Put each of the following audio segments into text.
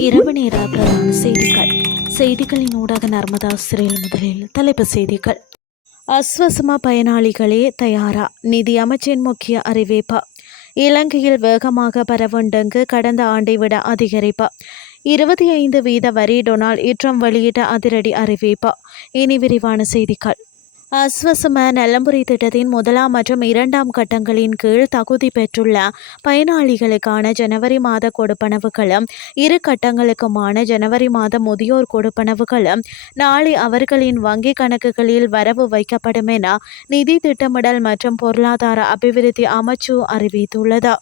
இரவு நேர பிரதான செய்திகள். செய்திகளின் ஊடாக நர்மதா சிறையில் முதலில் தலைப்பு செய்திகள். அஸ்வசம பயனாளிகளே தயாரா? நிதி அமைச்சின் முக்கிய அறிவிப்பு. இலங்கையில் வேகமாக பரவும் டெங்கு கடந்த ஆண்டை விட அதிகரிப்பு. இருபத்தி ஐந்து வீத வரி டொனால்ட் ட்ரம்ப் வெளியிட்ட அதிரடி அறிவிப்பு. இனி விரிவான செய்திகள். அஸ்வசம நலம்புரி திட்டத்தின் முதலாம் மற்றும் இரண்டாம் கட்டங்களின் கீழ் தகுதி பெற்றுள்ள பயனாளிகளுக்கான ஜனவரி மாத கொடுப்பனவுகளும் இரு கட்டங்களுக்குமான ஜனவரி மாத முதியோர் கொடுப்பனவுகளும் நாளை அவர்களின் வங்கிக் கணக்குகளில் வரவு வைக்கப்படும் என நிதி திட்டமிடல் மற்றும் பொருளாதார அபிவிருத்தி அமைச்சு அறிவித்துள்ளது.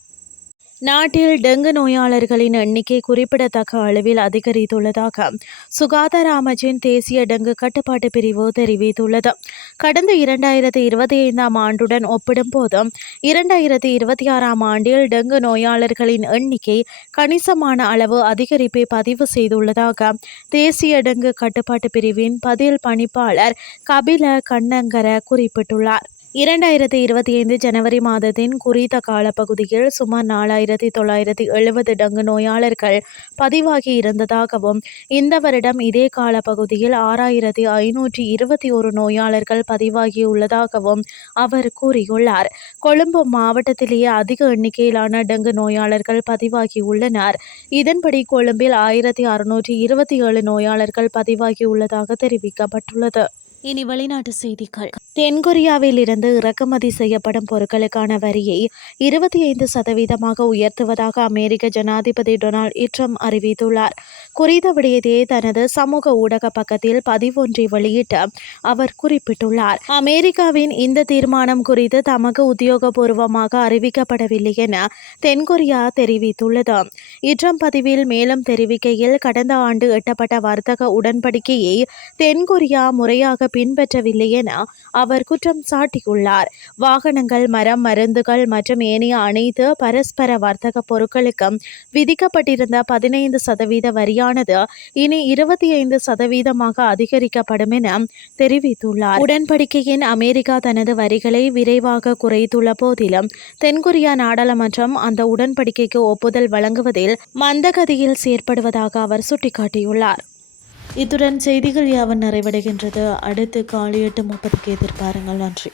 நாட்டில் டெங்கு நோயாளர்களின் எண்ணிக்கை குறிப்பிடத்தக்க அளவில் அதிகரித்துள்ளதாக சுகாதார அமைச்சின் தேசிய டெங்கு கட்டுப்பாட்டு பிரிவு தெரிவித்துள்ளது. கடந்த இரண்டாயிரத்தி இருபத்தி ஐந்தாம் ஆண்டுடன் ஒப்பிடும்போது இரண்டாயிரத்தி இருபத்தி ஆறாம் ஆண்டில் டெங்கு நோயாளர்களின் எண்ணிக்கை கணிசமான அளவு அதிகரிப்பை பதிவு செய்துள்ளதாக தேசிய டெங்கு கட்டுப்பாட்டு பிரிவின் பதில் பணிப்பாளர் கபில கண்ணங்கர குறிப்பிட்டுள்ளார். இரண்டாயிரத்தி இருபத்தி ஐந்து ஜனவரி மாதத்தின் குறித்த காலப்பகுதியில் சுமார் நாலாயிரத்தி தொள்ளாயிரத்தி எழுபது டங்கு நோயாளர்கள் பதிவாகி இருந்ததாகவும் இந்த வருடம் இதே காலப்பகுதியில் ஆறாயிரத்தி ஐநூற்றி இருபத்தி ஒரு நோயாளர்கள் பதிவாகியுள்ளதாகவும் அவர் கூறியுள்ளார். கொழும்பு மாவட்டத்திலேயே அதிக எண்ணிக்கையிலான டெங்கு நோயாளர்கள் பதிவாகியுள்ளனர் இதன்படி கொழும்பில் ஆயிரத்தி அறுநூற்றி இருபத்தி ஏழு நோயாளர்கள் பதிவாகியுள்ளதாக தெரிவிக்கப்பட்டுள்ளது. இனி வெளிநாட்டு செய்திகள். தென்கொரியாவில் இருந்து இறக்குமதி செய்யப்படும் பொருட்களுக்கான வரியை இருபத்தி ஐந்து சதவீதமாக உயர்த்துவதாக அமெரிக்க ஜனாதிபதி டொனால்ட் ட்ரம்ப் அறிவித்துள்ளார். குறித்த விடயத்தை தனது சமூக ஊடக பக்கத்தில் பதிவொன்றை வெளியிட்டு அவர் குறிப்பிட்டுள்ளார். அமெரிக்காவின் இந்த தீர்மானம் குறித்து தமக்கு உத்தியோகபூர்வமாக அறிவிக்கப்படவில்லை என தென்கொரியா தெரிவித்துள்ளது. இற்றம் பதிவில் மேலும் தெரிவிக்கையில் கடந்த ஆண்டு எட்டப்பட்ட வர்த்தக உடன்படிக்கையை தென்கொரியா முறையாக பின்பற்றவில்லை என அவர் குற்றம் சாட்டியுள்ளார். வாகனங்கள் மரம் மருந்துகள் மற்றும் ஏனைய அனைத்து பரஸ்பர வர்த்தக பொருட்களுக்கும் விதிக்கப்பட்டிருந்த பதினைந்து சதவீத வரியான வரியானது இனி இருபத்தி ஐந்து சதவீதமாக அதிகரிக்கப்படும் என தெரிவித்துள்ளார். உடன்படிக்கையின் அமெரிக்கா தனது வரிகளை விரைவாக குறைத்துள்ள போதிலும் தென்கொரியா நாடாளுமன்றம் அந்த உடன்படிக்கைக்கு ஒப்புதல் வழங்குவதில் மந்தகதியில் செயற்படுவதாக அவர் சுட்டிக்காட்டியுள்ளார். இத்துடன் செய்திகள் யாவன் நிறைவடைகின்றது. அடுத்து காலை எட்டு முப்பதுக்கு எதிர்பாருங்கள். நன்றி.